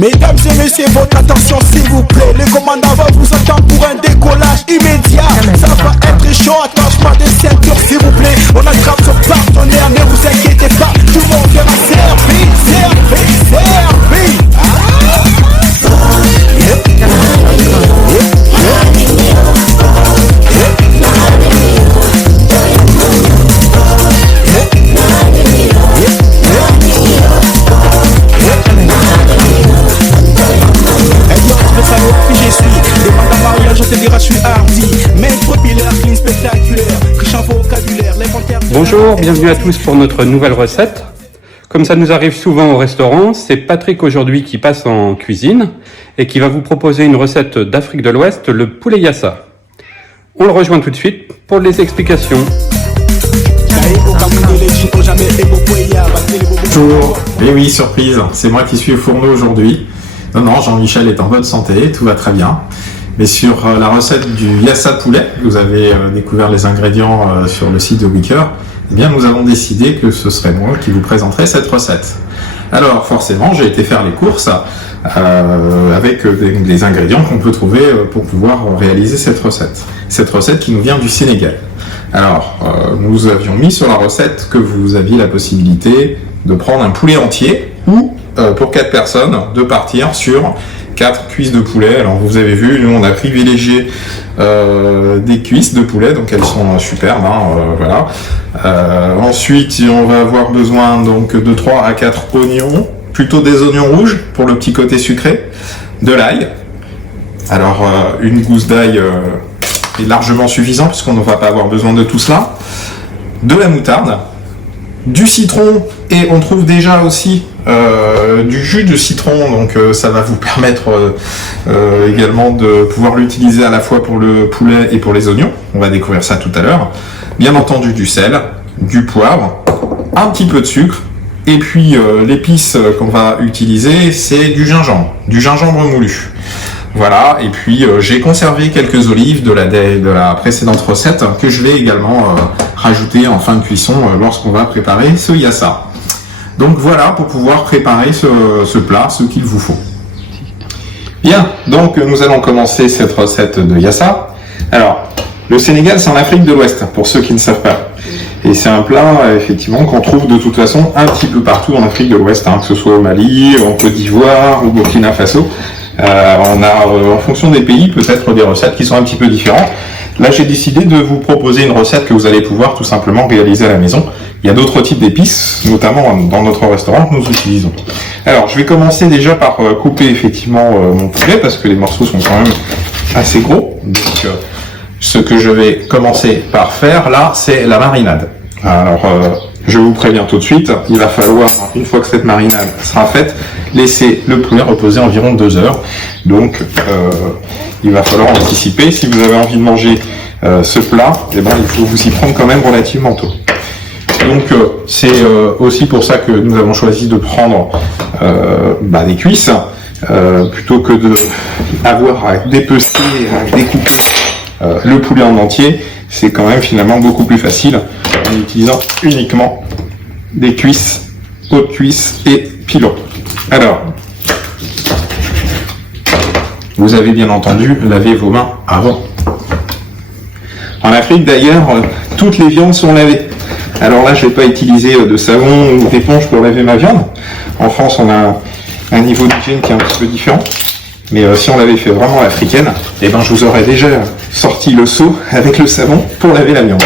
Mesdames et messieurs, votre attention s'il vous plaît. Le commandant va vous attendre pour un décollage immédiat. Ça va être chaud, attachement des ceintures s'il vous plaît. On attrape son partenaire, ne vous inquiétez pas. Tout le monde sera servi, servi, servi. Bonjour, bienvenue à tous pour notre nouvelle recette. Comme ça nous arrive souvent au restaurant, c'est Patrick aujourd'hui qui passe en cuisine et qui va vous proposer une recette d'Afrique de l'Ouest, le poulet yassa. On le rejoint tout de suite pour les explications. Bonjour, et oui, surprise, c'est moi qui suis au fourneau aujourd'hui. Non, Jean-Michel est en bonne santé, tout va très bien. Mais sur la recette du yassa poulet, vous avez découvert les ingrédients sur le site de Wicker, eh bien nous avons décidé que ce serait moi qui vous présenterai cette recette. Alors forcément, j'ai été faire les courses avec des ingrédients qu'on peut trouver pour pouvoir réaliser cette recette. Cette recette qui nous vient du Sénégal. Alors, nous avions mis sur la recette que vous aviez la possibilité de prendre un poulet entier ou pour 4 personnes de partir sur 4 cuisses de poulet. Alors vous avez vu, nous on a privilégié des cuisses de poulet, donc elles sont superbes, voilà. Ensuite on va avoir besoin donc de 3 à 4 oignons, plutôt des oignons rouges pour le petit côté sucré, de l'ail. Alors une gousse d'ail est largement suffisant puisqu'on ne va pas avoir besoin de tout cela. De la moutarde, du citron, et on trouve déjà aussi du jus de citron, donc ça va vous permettre également de pouvoir l'utiliser à la fois pour le poulet et pour les oignons. On va découvrir ça tout à l'heure. Bien entendu du sel, du poivre, un petit peu de sucre, et puis l'épice qu'on va utiliser, c'est du gingembre moulu. Voilà, et puis j'ai conservé quelques olives de la précédente recette que je vais également rajouter en fin de cuisson lorsqu'on va préparer ce yassa. Donc voilà pour pouvoir préparer ce plat, ce qu'il vous faut. Bien, donc nous allons commencer cette recette de yassa. Alors, le Sénégal c'est en Afrique de l'Ouest, pour ceux qui ne savent pas. Et c'est un plat effectivement qu'on trouve de toute façon un petit peu partout en Afrique de l'Ouest, que ce soit au Mali, en Côte d'Ivoire, au Burkina Faso. On a en fonction des pays peut-être des recettes qui sont un petit peu différentes. Là j'ai décidé de vous proposer une recette que vous allez pouvoir tout simplement réaliser à la maison. Il y a d'autres types d'épices, notamment dans notre restaurant que nous utilisons. Alors je vais commencer déjà par couper effectivement mon poulet parce que les morceaux sont quand même assez gros. Donc ce que je vais commencer par faire là, c'est la marinade. Alors je vous préviens tout de suite, il va falloir, une fois que cette marinade sera faite, laisser le poulet reposer environ 2 heures. Donc il va falloir anticiper. Si vous avez envie de manger ce plat, eh ben, il faut vous y prendre quand même relativement tôt. Donc c'est aussi pour ça que nous avons choisi de prendre des cuisses plutôt que de avoir à dépecer, à découper le poulet en entier. C'est quand même finalement beaucoup plus facile en utilisant uniquement des cuisses, hautes cuisses et pilons. Alors, vous avez bien entendu lavé vos mains avant. En Afrique d'ailleurs, toutes les viandes sont lavées. Alors là, je ne vais pas utiliser de savon ou d'éponge pour laver ma viande. En France, on a un niveau d'hygiène qui est un petit peu différent. Mais si on l'avait fait vraiment africaine, eh ben, je vous aurais déjà sorti le seau avec le savon pour laver la viande.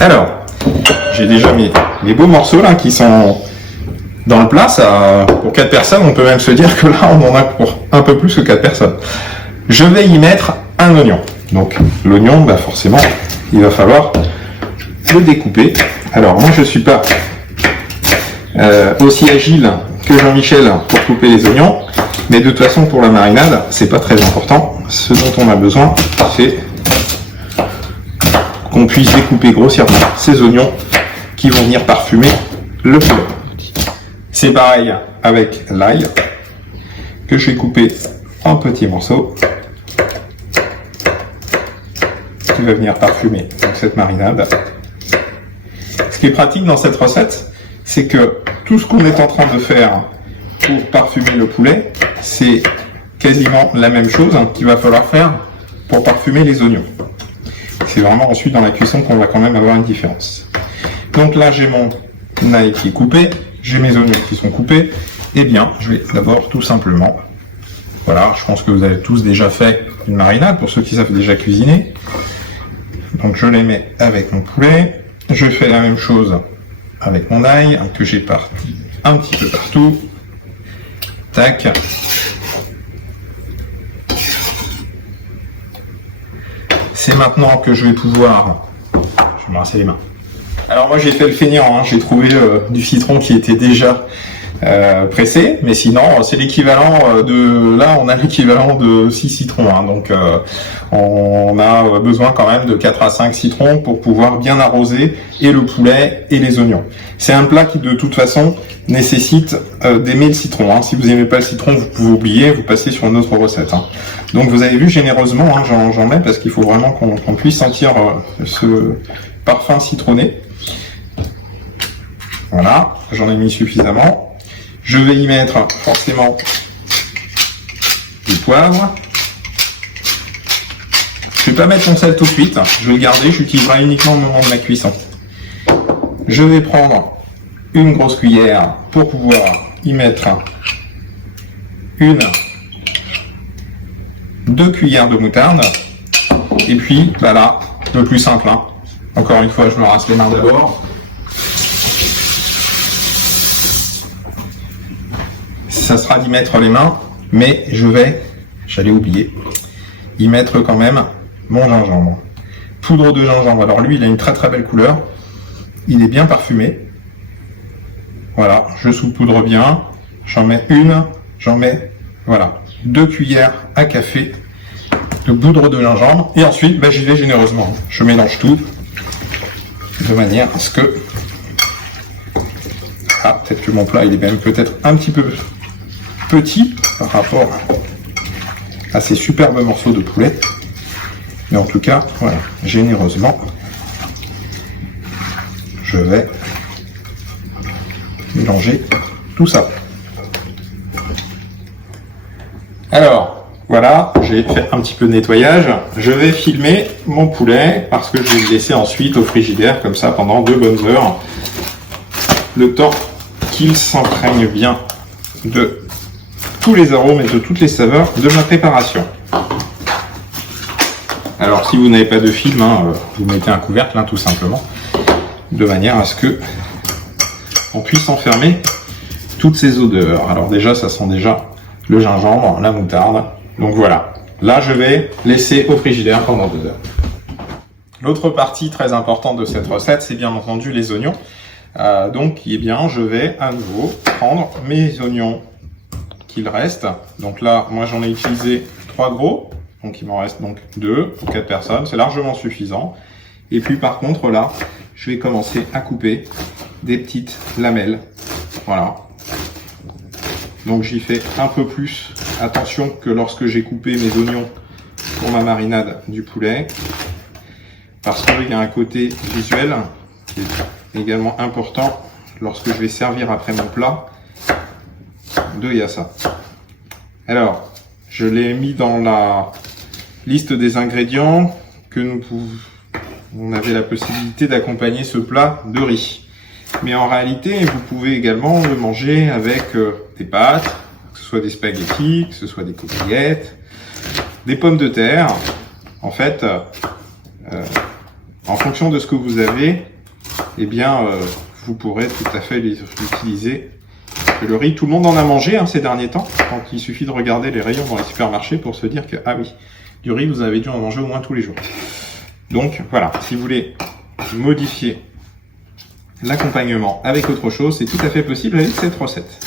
Alors, j'ai déjà mis les beaux morceaux là qui sont dans le plat. Ça, pour 4 personnes, on peut même se dire que là, on en a pour un peu plus que 4 personnes. Je vais y mettre un oignon. Donc, l'oignon, forcément, il va falloir le découper. Alors, moi, je suis pas aussi agile que Jean-Michel pour couper les oignons. Mais de toute façon, pour la marinade, c'est pas très important. Ce dont on a besoin, c'est qu'on puisse découper grossièrement ces oignons qui vont venir parfumer le poulet. C'est pareil avec l'ail que je vais couper en petits morceaux qui va venir parfumer donc cette marinade. Ce qui est pratique dans cette recette, c'est que tout ce qu'on est en train de faire pour parfumer le poulet, c'est quasiment la même chose qu'il va falloir faire pour parfumer les oignons. C'est vraiment ensuite dans la cuisson qu'on va quand même avoir une différence. Donc là, j'ai mon ail qui est coupé, j'ai mes oignons qui sont coupés. Eh bien, je vais d'abord tout simplement, voilà, je pense que vous avez tous déjà fait une marinade, pour ceux qui savent déjà cuisiner. Donc je les mets avec mon poulet. Je fais la même chose avec mon ail, que j'ai parti un petit peu partout. Tac. C'est maintenant que je vais pouvoir... Je vais me rincer les mains. Alors moi j'ai fait le feignant, hein. J'ai trouvé du citron qui était déjà pressé, mais sinon c'est l'équivalent de... Là on a l'équivalent de 6 citrons, hein. Donc on a besoin quand même de 4 à 5 citrons pour pouvoir bien arroser et le poulet et les oignons. C'est un plat qui de toute façon nécessite d'aimer le citron, hein. Si vous n'aimez pas le citron, vous pouvez oublier, vous passez sur une autre recette, hein. Donc vous avez vu généreusement, hein, j'en mets parce qu'il faut vraiment qu'on puisse sentir ce parfum citronné. Voilà, j'en ai mis suffisamment. Je vais y mettre forcément du poivre. Je vais pas mettre mon sel tout de suite, je vais le garder, j'utiliserai uniquement au moment de la cuisson. Je vais prendre une grosse cuillère pour pouvoir y mettre 2 cuillères de moutarde. Et puis, voilà, le plus simple, hein. Encore une fois, je me rince les mains d'abord. Ça sera d'y mettre les mains, mais j'allais oublier, y mettre quand même mon gingembre. Poudre de gingembre. Alors lui, il a une très très belle couleur. Il est bien parfumé. Voilà, je saupoudre bien. J'en mets voilà, 2 cuillères à café de poudre de gingembre. Et ensuite, j'y vais généreusement. Je mélange tout de manière à ce que... Ah, peut-être que mon plat, il est même peut-être un petit peu petit par rapport à ces superbes morceaux de poulet. Mais en tout cas, voilà, généreusement, je vais mélanger tout ça. Alors, voilà, j'ai fait un petit peu de nettoyage. Je vais filmer mon poulet parce que je vais le laisser ensuite au frigidaire comme ça pendant 2 bonnes heures. Le temps qu'il s'imprègne bien de tous les arômes et de toutes les saveurs de ma préparation. Alors si vous n'avez pas de film, hein, vous mettez un couvercle, hein, tout simplement, de manière à ce que on puisse enfermer toutes ces odeurs. Alors déjà, ça sent déjà le gingembre, la moutarde. Donc voilà, là je vais laisser au frigidaire pendant 2 heures. L'autre partie très importante de cette recette, c'est bien entendu les oignons. Donc eh bien, je vais à nouveau prendre mes oignons qu'il reste. Donc là, moi j'en ai utilisé 3 gros. Donc il m'en reste donc 2 pour 4 personnes, c'est largement suffisant. Et puis par contre là, je vais commencer à couper des petites lamelles. Voilà. Donc j'y fais un peu plus attention que lorsque j'ai coupé mes oignons pour ma marinade du poulet. Parce qu'il y a un côté visuel qui est également important lorsque je vais servir après mon plat de yassa. Alors, je l'ai mis dans la liste des ingrédients que on avait la possibilité d'accompagner ce plat de riz. Mais en réalité, vous pouvez également le manger avec des pâtes, que ce soit des spaghettis, que ce soit des coquillettes, des pommes de terre. En fait, en fonction de ce que vous avez, eh bien, vous pourrez tout à fait l'utiliser. Le riz, tout le monde en a mangé ces derniers temps. Donc, il suffit de regarder les rayons dans les supermarchés pour se dire que, ah oui, du riz, vous avez dû en manger au moins tous les jours. Donc, voilà, si vous voulez modifier l'accompagnement avec autre chose, c'est tout à fait possible avec cette recette.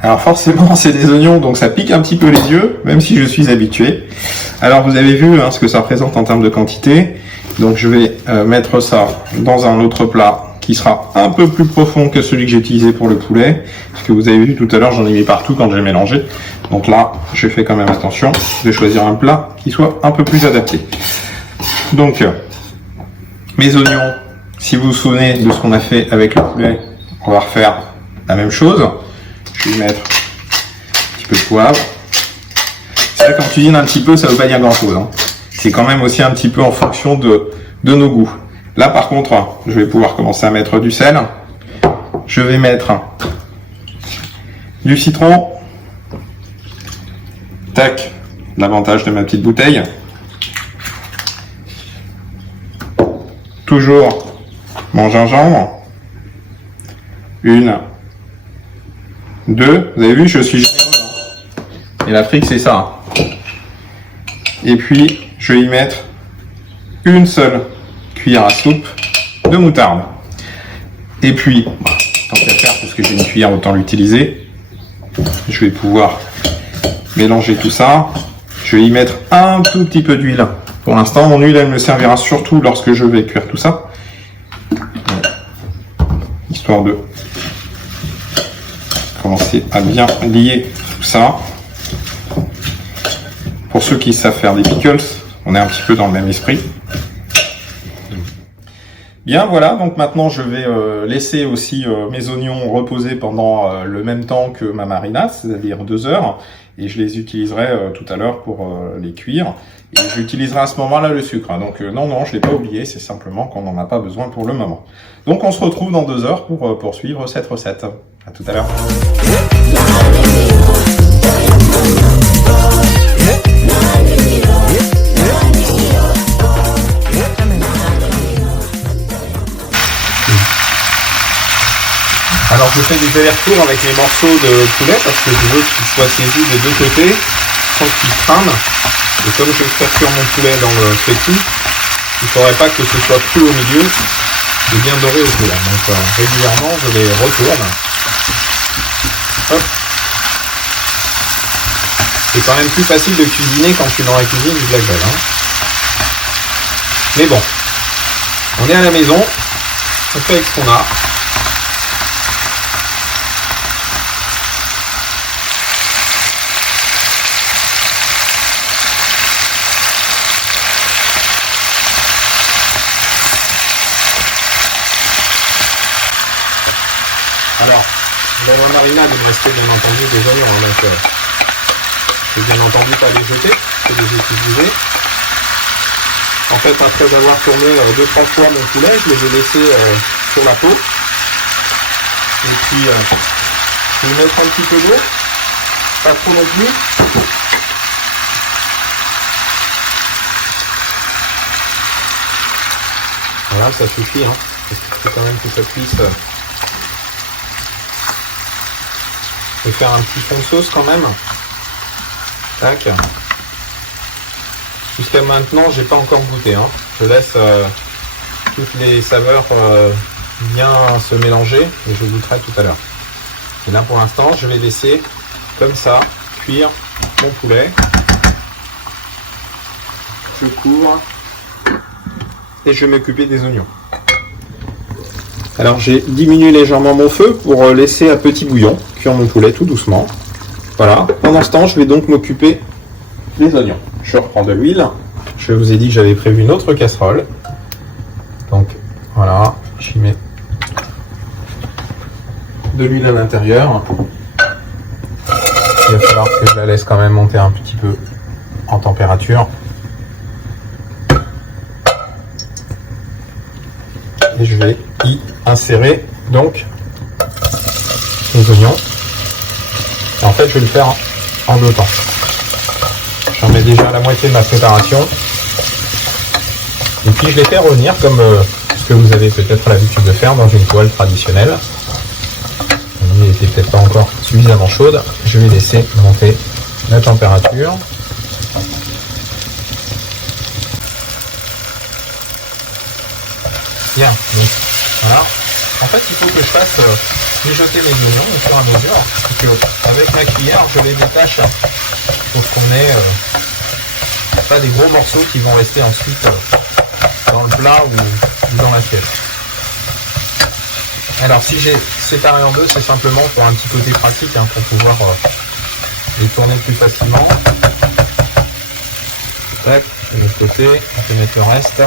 Alors forcément, c'est des oignons, donc ça pique un petit peu les yeux, même si je suis habitué. Alors, vous avez vu ce que ça représente en termes de quantité. Donc, je vais mettre ça dans un autre plat qui sera un peu plus profond que celui que j'ai utilisé pour le poulet. Parce que vous avez vu tout à l'heure, j'en ai mis partout quand j'ai mélangé. Donc là, je fais quand même attention de choisir un plat qui soit un peu plus adapté. Donc, mes oignons, si vous vous souvenez de ce qu'on a fait avec le poulet, on va refaire la même chose. Je vais y mettre un petit peu de poivre. C'est vrai qu'on cuisine un petit peu, ça ne veut pas dire grand chose. Hein. C'est quand même aussi un petit peu en fonction de nos goûts. Là par contre, je vais pouvoir commencer à mettre du sel. Je vais mettre du citron. Tac, l'avantage de ma petite bouteille. Toujours mon gingembre. 1, 2. Vous avez vu, je suis généreux. Et l'Afrique, c'est ça. Et puis, je vais y mettre une seule cuillère à soupe de moutarde. Et puis, tant qu'à faire, parce que j'ai une cuillère, autant l'utiliser. Je vais pouvoir mélanger tout ça. Je vais y mettre un tout petit peu d'huile. Pour l'instant, mon huile, elle me servira surtout lorsque je vais cuire tout ça. Histoire de commencer à bien lier tout ça. Pour ceux qui savent faire des pickles, on est un petit peu dans le même esprit. Bien, voilà, donc maintenant je vais laisser aussi mes oignons reposer pendant le même temps que ma marinade, c'est-à-dire 2 heures, et je les utiliserai tout à l'heure pour les cuire. Et j'utiliserai à ce moment-là le sucre. Donc non, je l'ai pas oublié, c'est simplement qu'on n'en a pas besoin pour le moment. Donc on se retrouve dans 2 heures pour poursuivre cette recette. À tout à l'heure. Alors je fais des allers-retours avec mes morceaux de poulet parce que je veux qu'ils soient saisis des deux côtés sans qu'ils se crament. Et comme je vais faire cuire mon poulet dans le faitout, il ne faudrait pas que ce soit cru au milieu et bien doré autour. Donc régulièrement je les retourne. Hop. C'est quand même plus facile de cuisiner quand tu es dans la cuisine du black bell. Hein. Mais bon, on est à la maison, on fait avec ce qu'on a. Alors, dans la marinade, il me restait bien entendu des oignons, hein, donc j'ai bien entendu pas les jeter, je les utiliser. En fait, après avoir tourné 2-3 fois mon poulet, je les ai laissés sur la peau. Et puis, je vais mettre un petit peu d'eau, pas trop non plus. Voilà, ça suffit, hein. Il faut quand même que ça puisse... Je vais faire un petit fond de sauce quand même. Tac. Jusqu'à maintenant, j'ai pas encore goûté. Hein. Je laisse toutes les saveurs bien se mélanger et je goûterai tout à l'heure. Et là, pour l'instant, je vais laisser comme ça cuire mon poulet. Je couvre et je vais m'occuper des oignons. Alors j'ai diminué légèrement mon feu pour laisser à petit bouillon cuire mon poulet tout doucement. Voilà, pendant ce temps je vais donc m'occuper des oignons. Je reprends de l'huile. Je vous ai dit que j'avais prévu une autre casserole. Donc voilà, j'y mets de l'huile à l'intérieur. Il va falloir que je la laisse quand même monter un petit peu en température. Et je vais y insérer donc les oignons. Et en fait, je vais le faire en 2 temps. J'en mets déjà la moitié de ma préparation. Et puis je les fais revenir comme ce que vous avez peut-être l'habitude de faire dans une poêle traditionnelle. Il n'était peut-être pas encore suffisamment chaude. Je vais laisser monter la température. Bien, donc voilà. En fait, il faut que je fasse mijoter mes oignons au fur et à mesure. Et que, avec ma cuillère, je les détache pour qu'on ait pas des gros morceaux qui vont rester ensuite dans le plat ou dans l'assiette. Alors, si j'ai séparé en deux, c'est simplement pour un petit côté pratique, hein, pour pouvoir les tourner plus facilement. Tac, de l'autre côté, on peut mettre le reste.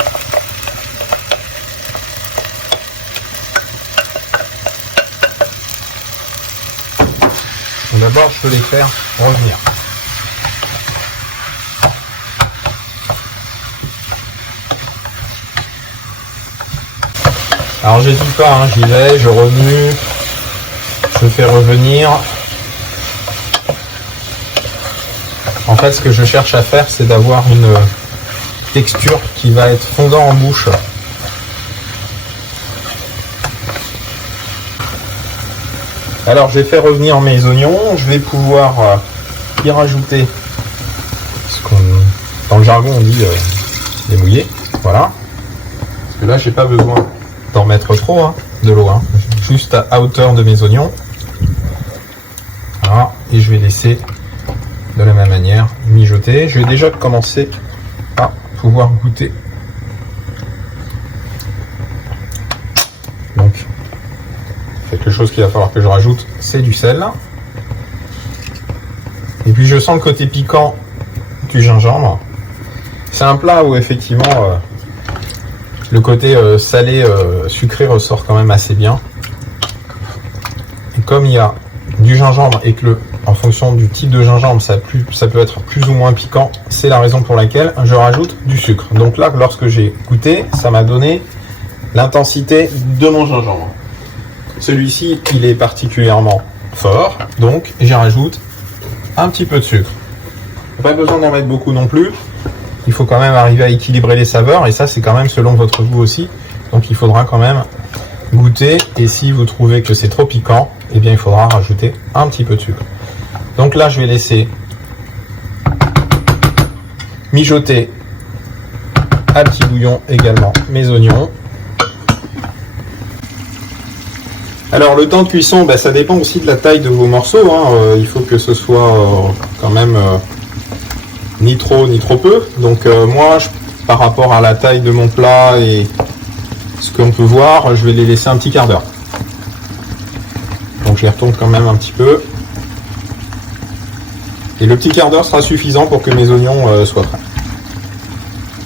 D'abord, je peux les faire revenir. Alors j'hésite pas, hein, j'y vais, je remue, je fais revenir. En fait, ce que je cherche à faire, c'est d'avoir une texture qui va être fondant en bouche. Alors j'ai fait revenir mes oignons, je vais pouvoir y rajouter ce qu'on, dans le jargon on dit les mouillés, voilà. Parce que là j'ai pas besoin d'en mettre trop, hein, de l'eau, hein, juste à hauteur de mes oignons. Voilà, et je vais laisser de la même manière mijoter. Je vais déjà commencer à pouvoir goûter. Donc quelque chose qu'il va falloir que je rajoute, c'est du sel. Et puis je sens le côté piquant du gingembre. C'est un plat où effectivement le côté salé sucré ressort quand même assez bien. Et comme il y a du gingembre et que en fonction du type de gingembre ça peut être plus ou moins piquant, c'est la raison pour laquelle je rajoute du sucre. Donc là, lorsque j'ai goûté, ça m'a donné l'intensité de mon gingembre. Celui-ci, il est particulièrement fort, donc j'y rajoute un petit peu de sucre. Pas besoin d'en mettre beaucoup non plus. Il faut quand même arriver à équilibrer les saveurs, et ça c'est quand même selon votre goût aussi. Donc il faudra quand même goûter, et si vous trouvez que c'est trop piquant, eh bien il faudra rajouter un petit peu de sucre. Donc là je vais laisser mijoter à petit bouillon également mes oignons. Alors le temps de cuisson, ça dépend aussi de la taille de vos morceaux, hein. Il faut que ce soit quand même ni trop peu. Donc moi, par rapport à la taille de mon plat et ce qu'on peut voir, je vais les laisser un petit quart d'heure. Donc je les retourne quand même un petit peu. Et le petit quart d'heure sera suffisant pour que mes oignons soient prêts.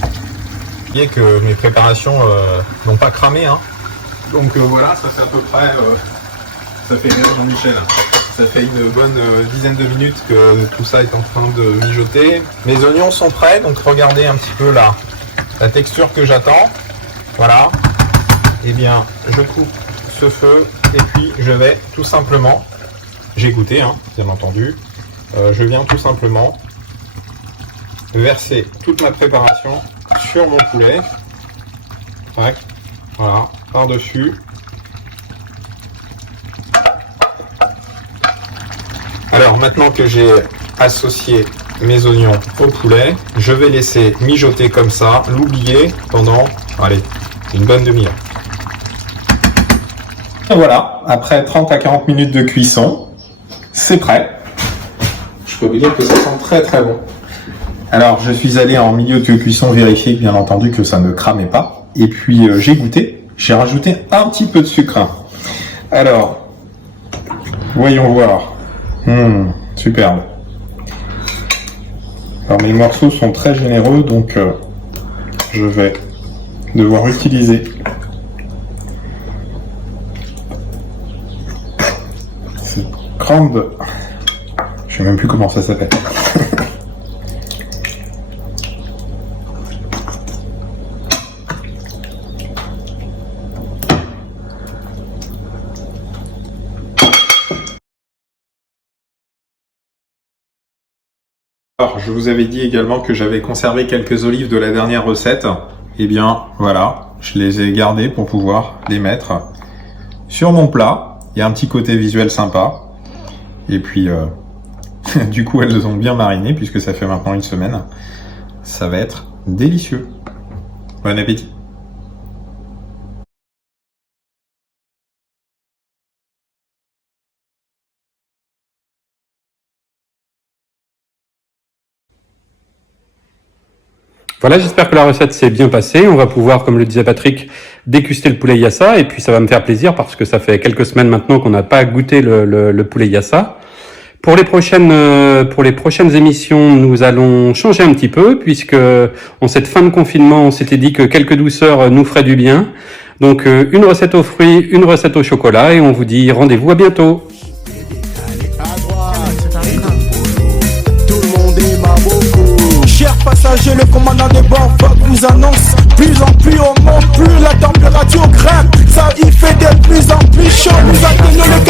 Vous voyez que mes préparations n'ont pas cramé, hein. Donc voilà, ça fait à peu près, ça fait Jean-Michel, ça fait une bonne dizaine de minutes que tout ça est en train de mijoter. Mes oignons sont prêts, donc regardez un petit peu la texture que j'attends. Voilà, et bien je coupe ce feu et puis je vais tout simplement, j'ai goûté, hein, bien entendu, je viens tout simplement verser toute ma préparation sur mon poulet. Tac. Voilà, par-dessus. Alors maintenant que j'ai associé mes oignons au poulet, je vais laisser mijoter comme ça, l'oublier pendant, allez, une bonne demi-heure. Voilà, après 30 à 40 minutes de cuisson, c'est prêt. Je peux vous dire que ça sent très très bon. Alors je suis allé en milieu de cuisson vérifier bien entendu que ça ne cramait pas. Et puis j'ai goûté, j'ai rajouté un petit peu de sucre. Alors, voyons voir. Superbe. Alors mes morceaux sont très généreux, donc je vais devoir utiliser cette grande... Je sais même plus comment ça s'appelle. Alors, je vous avais dit également que j'avais conservé quelques olives de la dernière recette. Eh bien, voilà, je les ai gardées pour pouvoir les mettre sur mon plat. Il y a un petit côté visuel sympa. Et puis, du coup, elles ont bien mariné puisque ça fait maintenant une semaine. Ça va être délicieux. Bon appétit. Voilà, j'espère que la recette s'est bien passée. On va pouvoir, comme le disait Patrick, déguster le poulet yassa. Et puis ça va me faire plaisir parce que ça fait quelques semaines maintenant qu'on n'a pas goûté le poulet yassa. Pour les prochaines émissions, nous allons changer un petit peu puisque en cette fin de confinement, on s'était dit que quelques douceurs nous feraient du bien. Donc une recette aux fruits, une recette au chocolat et on vous dit rendez-vous à bientôt. À droite. passagers, le commandant des bords vous annonce. Plus en plus on monte, plus la température grimpe. Ça il fait de plus en plus chaud. Nous atteignons le